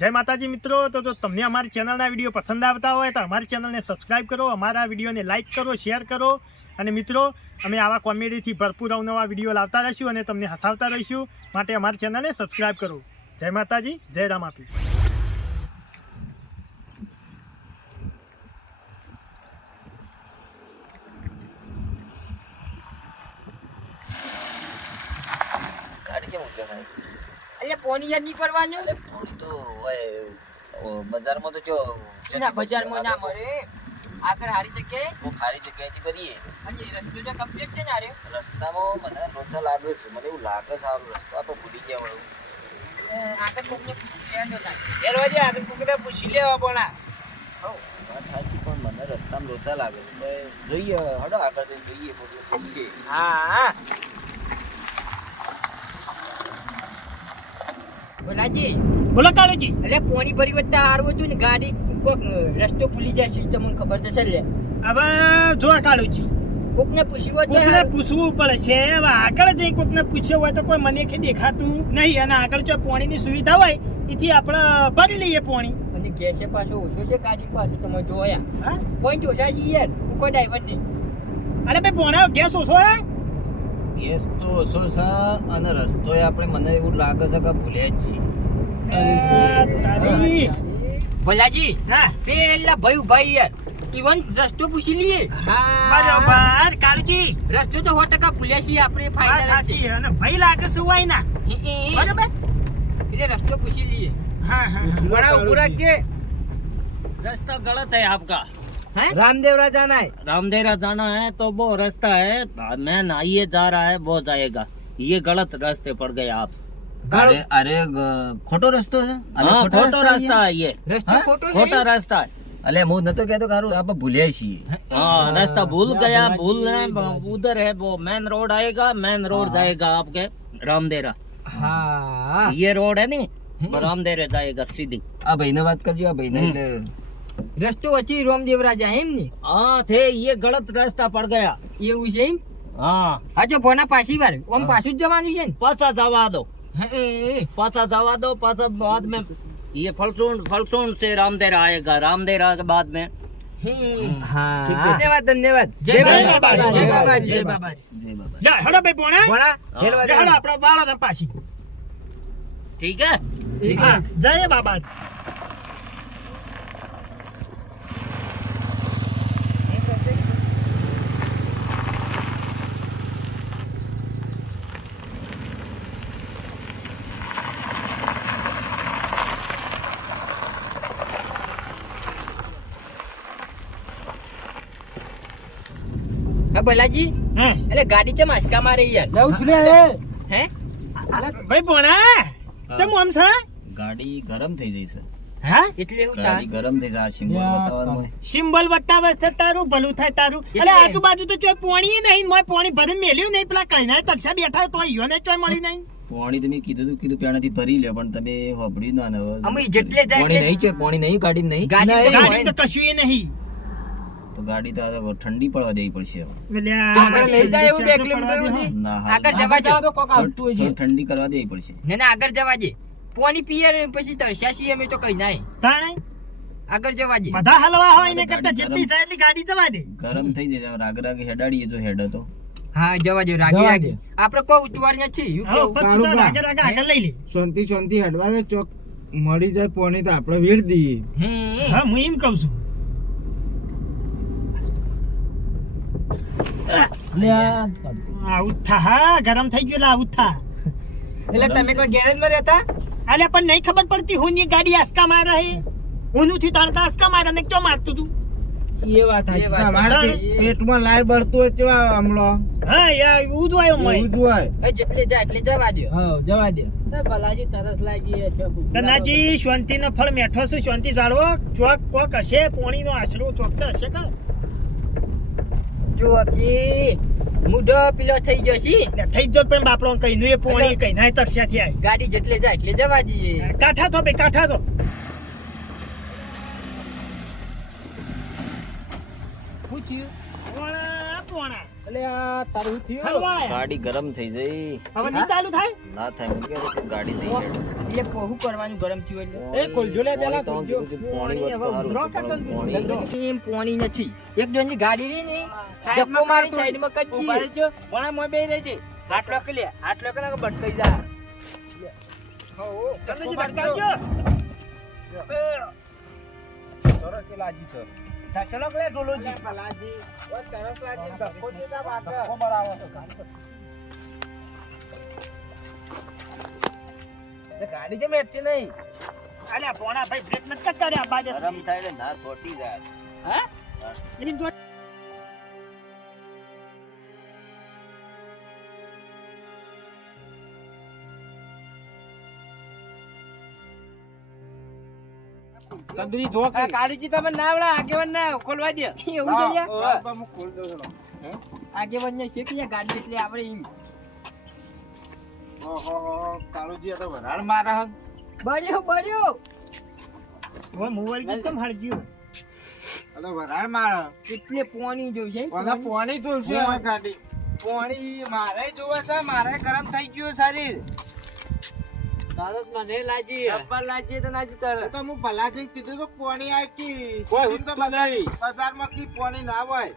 જય માતાજી મિત્રો, તો તમને અમારી ચેનલના વિડીયો પસંદ આવતા હોય તો અમારી ચેનલને સબસ્ક્રાઈબ કરો, અમારા વિડીયોને લાઇક કરો, શેર કરો. અને મિત્રો, અમે આવા કોમેડીથી ભરપૂર અવનવા વિડીયો લાવતા રહીશું અને તમને હસાવતા રહીશું. માટે અમારી ચેનલને સબસ્ક્રાઈબ કરો. જય માતાજી, જય રામાપી. એટલે પોણી યાર નહીં કરવાનું. એટલે પોણી તો હોય બજારમાં તો જો ના બજારમાં ના મળે. આગળ હારી જગ્યાએ બહુ સારી જગ્યાએથી કરીએ. અને રસ્તો જો કમ્પ્લીટ છે ને આરે રસ્તામાં મને લોચા લાગે છે, મને એવું લાગે સારું રસ્તો આપણે ભૂલી ગયા હોય આગળ કોકને પૂછી લેવાનો થાય. એરવાજે આગળ કોકને પૂછી લેવા પણ હો વાત સાચી, પણ મને રસ્તામાં લોચા લાગે છે. જોઈએ હડો આગળ જઈને જોઈએ બધું પૂછીએ. હા બોલાજી. બોલો કાળુજી. એટલે પોણી ભરી વધતા હારું હતું ને ગાડી કોક રસ્તો ભૂલી જાય છે તમને ખબર તો છે લે. હવે જો કાળુજી, કોકને પૂછ્યું હોય તો કોકને પૂછવું પડે છે. હવે આગળ જઈ કોકને પૂછ્યું હોય તો કોઈ મને કે દેખાતું નહીં, અને આગળ જો પાણીની સુવિધા હોય એથી આપણે ભરી લઈએ પાણી. અને ગેસે પાછો ઓછો છે ગાડી પાછો તમે જોયા. હા, પોઈન્ટ ઓછા છે યાર. તું કોઈ ડ્રાઈવર નહીં. અરે ભાઈ પોણા ગેસ ઓછો હે. ગેસ તો ઓછો છે અને રસ્તોય આપણે મને એવું લાગે છે કે ભૂલ્યા જ છીએ. તારી. ભોલાજી હા, પેલા ભાઈ ભાઈ યાર ઇવન રસ્તો પૂછી લઈએ. બરોબર કાળુજી. રસ્તો તો 100% ભૂલ્યા છીએ આપણે વાત ફાઇનલ સાચી. અને ભાઈ લાગે શું હોય ના. બરોબર. એટલે રસ્તો પૂછી લઈએ. हाँ हाँ बड़ा पूरा के रास्ता गलत है आपका. हैं रामदेवरा जाना है। रामदेवरा जाना है तो वो रास्ता है मैन ये जा रहा है वो जाएगा. ये गलत रास्ते पर गए आप. अरे अरे खोटो रास्ता है. हाँ खोटो रास्ता है ये. રસ્તો ખોટો છે. खोटा रास्ता है. अरे मुझे न तो कहते कारू आप भूलिया છીએ. हाँ रास्ता भूल गया. भूल उधर है वो मेन रोड आएगा. मेन रोड जाएगा आपके रामदेवरा. हाँ ये रोड है नहीं रामदेवरा जाएगा सीधी. આ ભાઈને વાત કરજો. આ ભાઈને એટલે રસ્તો વચ્ચે રામદેવ રાજા એમ ને हाँ थे ये गलत रास्ता पड़ गया. એવું છે એમ. हाँ હા જો ભોના પાછી વાર ઓમ પાછું જ જવાનું છે ને. पासा दवा दो. હે पासा दवा दो. पासा बाद में ये फलसून से रामदेवरा आएगा. रामदेवरा के बाद में हाँ धन्यवाद धन्यवाद જય બાબા જય બાબા જય બાબા. जय बाबा. લે હેડો ભાઈ પોણા. बड़ा हाँ। खेलवा લે હેડો આપણે બાળા પાછી. ठीक है. હા, જય બાબા. હા ભલાજી હા એટલે ગાડી ચમ આસકા મારે યાર. લઉં છું લે હે ભાઈ પોણા ચમ આમ છે. ગાડી ગરમ થઈ જઈ છે. હા, એટલે હું ગાડી ગરમ થઈ જાય. સિમ્બોલ બતાવવાનું હોય. સિમ્બોલ બતાવે છે તારું ભલું થાય તારું. એટલે- અરે આજુબાજુ તો ચોય પોણી નહીં, મોય પોણી ભરીને મેલ્યું નહીં. પેલા કઈ ના તરસા બેઠા તો ઈયો ને ચોય મળી નહીં. પાણી તમે કીધું પેણાથી ભરી લે પણ તમે હોબળ્યું ના ને હવે. અમે જેટલે જાય પાણી એટલે- નહીં છે. પાણી નહીં ગાડી નહીં ગાડી તો ગાડી હોય તો ને. કશું એ નહીં. તો ગાડી તો આ ઠંડી પડવા દેવી પડશે હવે. અલ્યા, તો આપણે લઈ જાય એવું 2 ચાર તો કિલોમીટર પડવા દે. સુધી? ના હાલ. આગળ જવા દો. તો કોક આવતું હોય છે ઠંડી કરવા દેવી પડશે. ના ના આગળ જવા દે. પોણી પિયર પછી તરસ્યા છીએ અમે તો કઈ નાય. તાણે આગળ જવા દે. બધા હલવા હોય ને ગાડી કરતા ગરમ. જેટલી જાય એટલી ગાડી જવા દે. ગરમ થઈ જાય. રાગ રાગ હેડાડીએ જો હેડે તો. હા જવા દે રાગી જવા રાગી. દે. આપણે કોઈ ઉતવાડ નથી. યુ હા, કેવું? પણ કાળું તું તો બા. રાગે રાગે આગળ લઈ લે. શાંતિ હડવા ચોક મળી જાય પોણી તો આપણે વીર દઈએ હમ. હા, હું એમ કહું છું. આવું જ થા. હા, ગરમ થઈ ગયું એટલે આવું જ થા. એટલે તમે કોઈ ગેરેજ માં રહેતા અલ્યા પણ નહીં ખબર પડતી હું ની ગાડી આસકા મારે હે. હું થી તાણતા આસકા મારે ને ક્યાં મારતું તું. એ વાત એ વાત તમારા સાચી. પેટમાં લાર બળતું હોય તેવા હમણો હા યાર, એવું જ હોય એવું એમાં. જ હોય હવે જેટલે જાય એટલે જવા દે. હા જવા દે ભલાજી તરસ લાગી. તનાજી શાંતિનો ફળ મેઠો છે. શાંતિ જાળવો. ચોક કોક હશે, પોણીનો આશરો ચોક તો હશે કા. જો કે મુઢો પીલો થઈ ગયો છે. એટલે થઈ જ પણ બાપડો કઈ નું એ પોણી કઈ ના તરસ્યા થી આય. ગાડી જેટલે જાય એટલે જવા દઈએ. કાઠા તો બે કાઠા તો. પૂછ્યું પણ પોણા એટલે આ તારું થયું હલવાય ગાડી ગરમ થઈ જઈ હવે નહીં ચાલુ થાય ના થાય મને કે ગાડી નહીં હેડે. એ કહું કરવાનું ગરમ થયું એટલે એ ખોલજો લે પેલા પોણી ખોલજો. તો પોણી હવે વધતું ઉભરો હારું. કાચન પોણી એમ પોણી નથી એક જણની ગાડી રહી ને ધક્કો મારી સાઈડમાં કચ્ચી હો ચંદુજી ભટકાવજો. સરસ લાગી સર ચલો કે ઢોલોજી પલાજી ઓ તરસ લાગી ધક્કો દેતા વાત ધક્કો બરાવો ગાડી જેમ એટતી નહીં અલ્યા પોણા ભાઈ બ્રેક નથી કરતા રે આ બાજુ ગરમ થાય એટલે ના છોટી જાય એની જો તંદુરી જો કે કાળીજી તમે ના આવડા આગેવાન ના ખોલવા દે એવું છે યાર હું ખોલ દઉં છું આગેવાન ને શીખી ગાડી એટલે આપણે એમ ઓહો કાળુજી આ તો વરાળ મારે હન બળ્યો હવે મોબાઈલ કેમ હળગ્યું આ તો વરાળ મારે કેટલે પોણી જોઈશે ઓલા પાણી જોશે હવે ગાડી પાણી મારે જોવે છે મારે ગરમ થઈ ગયું શરીર સરસ મને લાજી જબ્બર લાગીએ તો નાજી તરત તો હું ભલાજી કીધું તો પાણી આવી કી કોઈ સીધી તો ઉઠતું નહીં. બજારમાં કી પાણી ના હોય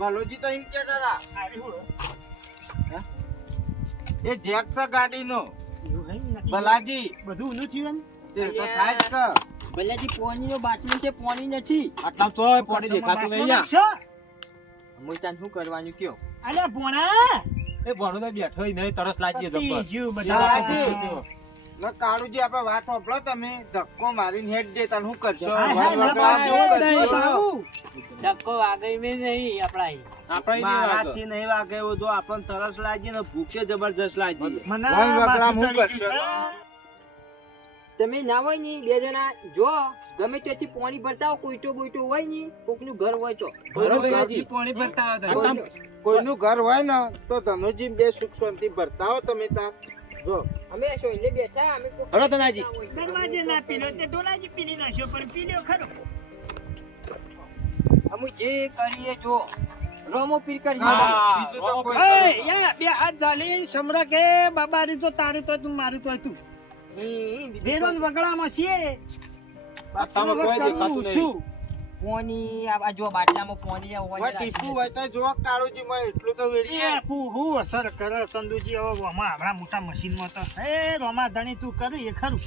ભલોજી તો એમ કહેતા હતા એ જેક છે ગાડીનો ભલાજી બધું ઊંધું થયું તે તો થાય જ કે ભલાજી પોણી નો બાટલો છે પોણી નથી આટલા તો પાણી દેખાતું નહીં યાર. હું તને શું કરવાનું કયો અલ્યા પોણા એ ભણો તો બેઠો ય નહીં તરસ લાગીએ જબ્બર બીજું ભલાજી. બધા ના કાળુજી આપણે વાત સાંભળો તમે ધક્કો મારીને હેડ દે તને શું કરશો હાય, હાય, વગર બાબા, આમ શું એ નહીં, કરશો? બાબુ. ધક્કો વાગે મેં નહીં આપણા આપણા મારાથી નહીં વાગે એવું જો આપણને તરસ લાગી ને ભૂખે જબરજસ્ત લાગી મને વન વગડા માથું હું ચડી કરશો? ગયું છે. તમે ના હોય ને બે જણા જો ગમે ત્યાંથી પાણી ભરતા હોય કોઈટો બોઈટો હોય ને કોકનું ઘર હોય તો પાણી ભરતા કોઈનું ઘર હોય ને તો ધનુજી બે સુખ શાંતિ ભરતા હો તમે તાર જો અમે સોયલે બેઠા અમે કોક હરો તનાજી. દરવાજે ના પીલો તે ઢોલાજી પીલી નાખ્યો પણ પીલ્યો ખરો અમે જે કરીએ જો રોમો પીર કરી હા. બીજું તો કોઈ એય, યા, બે હાથ ઝાલી સમરા કે બાબારી તો તારી તો તું મારી તો તું વેરોન વગડામાં છીએ આમાં કોઈ દેખાતું નહીં. શું પોણી આ જો બાટલામાં પોણી હોય ટીપુ હોય તો જો કાળુજી માં એટલું તો વેડી એ હું અસર કરે ચંદુજી હવે રોમા હમણાં મોટા મશીનમાં તો એ રોમા ધણી તું કરી એ ખરું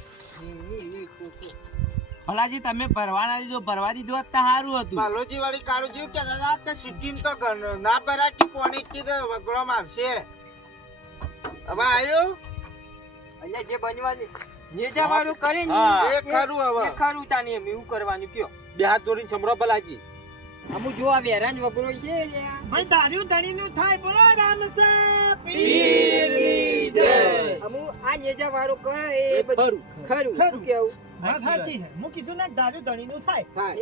ભલાજી તમે ભરવાના દીધો ભરવા દીધો હોત તો સારું હતું પાલોજી વાળી કાળુજી કહેતા હતા કે સિટીમ તો ના ભરાય કે પોણી કીધું વગડવામાં આવશે હવે આવ્યો અહીંયા જે બનવાની નેજા વાળું કરે ને હા. એ ખરું હવે એ ખરું તાને એમ એવું કરવાનું કયો બે હાથ જોડીને સમરો ભલાજી અમુ જો આ વેરાન વગરો છે લે ભાઈ તાર્યું ધણીનું થાય બોલો રામ સે પીરની જય. અમુ આ નેજા વાળું કરે એ બધું ખરું ખરું. શું કેવું વાત સાચી છે હું કીધું ને દારૂ ધણીનું થાય થાય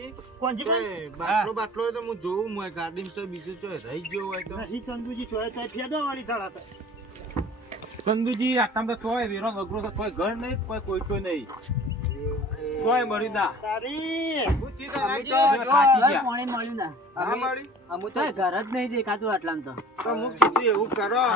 એ કોણજી ભાઈ? તોય બાટલો બાટલો હોય તો હું જોઉં મોય ગાડીમાં તો બીજું ચોય રહી ગયો હોય તો નહીં ચંદુજી ચોય ચોય ફેદો વાળી ચડા તો ચંદુજી આટલા તો કોઈ વેરો વગરો તો કોઈ ઘર નહીં કોઈ કોઈ નહીં કોઈ મરી ના તારી બુદ્ધિ તો અમે લાગી. તો જો ખાચી હવે ગયા. પાણી મળ્યું ના ના મળી? અમુ તો ઘર જ નહીં દેખાતું આટલામ તો તો હું કીધું એવું કરો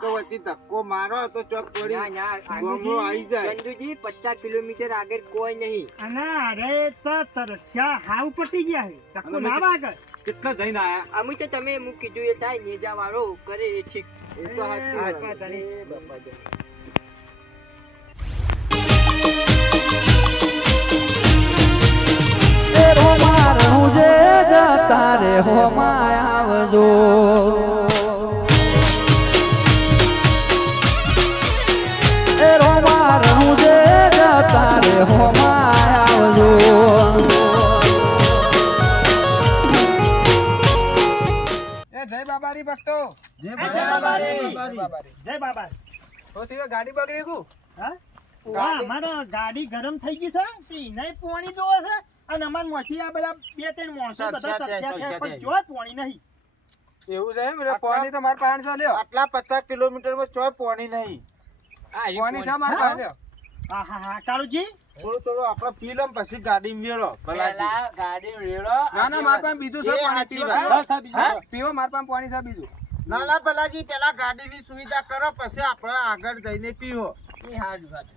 કે વચ્ચે ધક્કો મારો તો ચોક પડી ના ના ગોમડો આવી જાય ચંદુજી 50 કિલોમીટર આગળ કોઈ નહીં અને અરે તો તરસ્યા હાવ પટી ગયા હે તકો ના વાગે કેટલા જઈને આયા અમુ તો તમે એમ કીધું એ થાય નેજા વાળો કરે એ ઠીક એ તો સાચી વાત. હા, ધણી. એ બાપા જો. તારે હોમાં આવજો એ રોમા રહું જે તારે હોમાં આવજો એ જય બાબારી ભક્તો જય બાબારી. જય બાબા તો થી ગાડી બગડી ગયું હા વાહ, મારો ગાડી ગરમ થઈ ગઈ છે તે નહીં પાણી જોવે છે અને અમાર મોથી આ બધા બે ત્રણ માણસો બધા તરસ્યા તરસ્યા થયા, થયા, પણ તરસ્યા જો પાણી નહીં એવું છે એમ રે પાણી તો માર પાસે લ્યો આટલા 50 કિલોમીટર માં ચોય પોણી નહીં આ પાણી શા માર પાસે લ્યો હા હા હા કાળુજી થોડું આપણે પી લો ને પછી ગાડી મેળો ભલાજી પેલા ગાડી રેડો ના ના મારા પાસે બીજું છે એ પાણી સાચી પીવા. વાત. બસ આ બીજું. પીવા મારા પાસે પાણી છે બીજું. ના ભલાજી પેલા ગાડીની સુવિધા કરો પછી આપણે આગળ જઈને પીવો એ હારું હારું.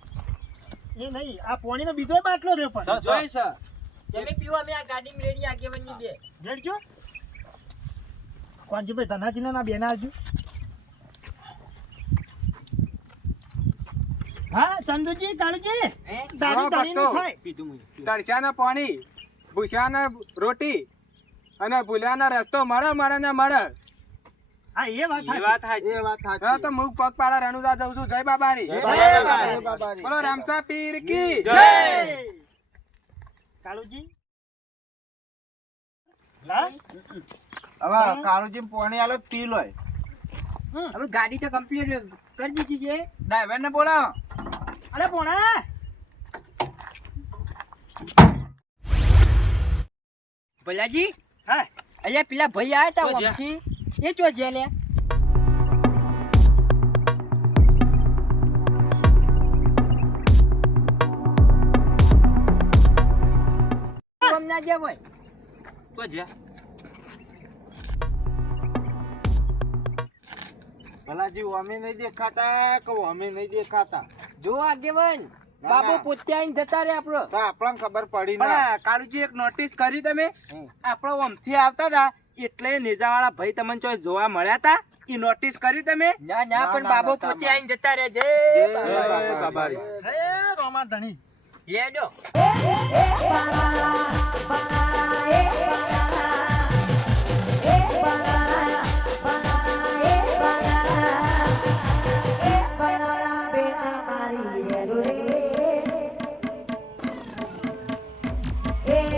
એ નહીં આ પાણીનો બીજો બાટલો રહ્યો પણ જોઈ છે. તમે પીવો અમે આ ગાડી રેડી આગેવાનની બે જોડજો કોણજીભાઈ ધનાજીને ના બેના આવજો હા ચંદુજી કાળુજી હે દારૂ હા, દારૂ ભક્તો. થાય તરસ્યાના પાણી, ભૂસ્યાના રોટી અને ભૂલ્યાના રસ્તો મળે ને મળે. હા એ વાત એ સાચી. વાત સાચી. એ વાત હા, સાચી તો હું પગપાળા રણુદા જઉં છું. જય બાબારી. જય બાબારી. બાબારી, જય બાબારી. બોલો રામસા પીર કી જય કાળુજી હા હવે કાળુજી પાણી આલો તો પી લો હવે ગાડી તો કમ્પ્લીટ કરી દીધી છે. ડ્રાઈવર ને બોલાવો. અરે પોણા ભલાજી હા અલ્યા પેલા ભાઈ આયા તા તો જ્યાં. વમથી એ ચો જ્યાં લે ગમ ના જ્યાં હોય તો જ્યાં. ભલાજી અમે નહીં દેખાતા કે અમે નહીં દેખાતા જો આગેવાન ના, બાબુ ના. પોતે આઈને જતા રે આપણો તો આપણને ખબર પડી ના પણ કાળુજી એક નોટિસ કરી તમે? આપણો ઓમથી આવતા હતા એટલે નેજાવાળા ભાઈ તમને ચોય જોવા મળ્યા હતા. ઈ નોટિસ કરી તમે? ના ના પણ ના, બાબુ ના, પોતે તમારે. આઈને જતા રે જય જય બાબારી. હે રોમા ધણી લેડો Hey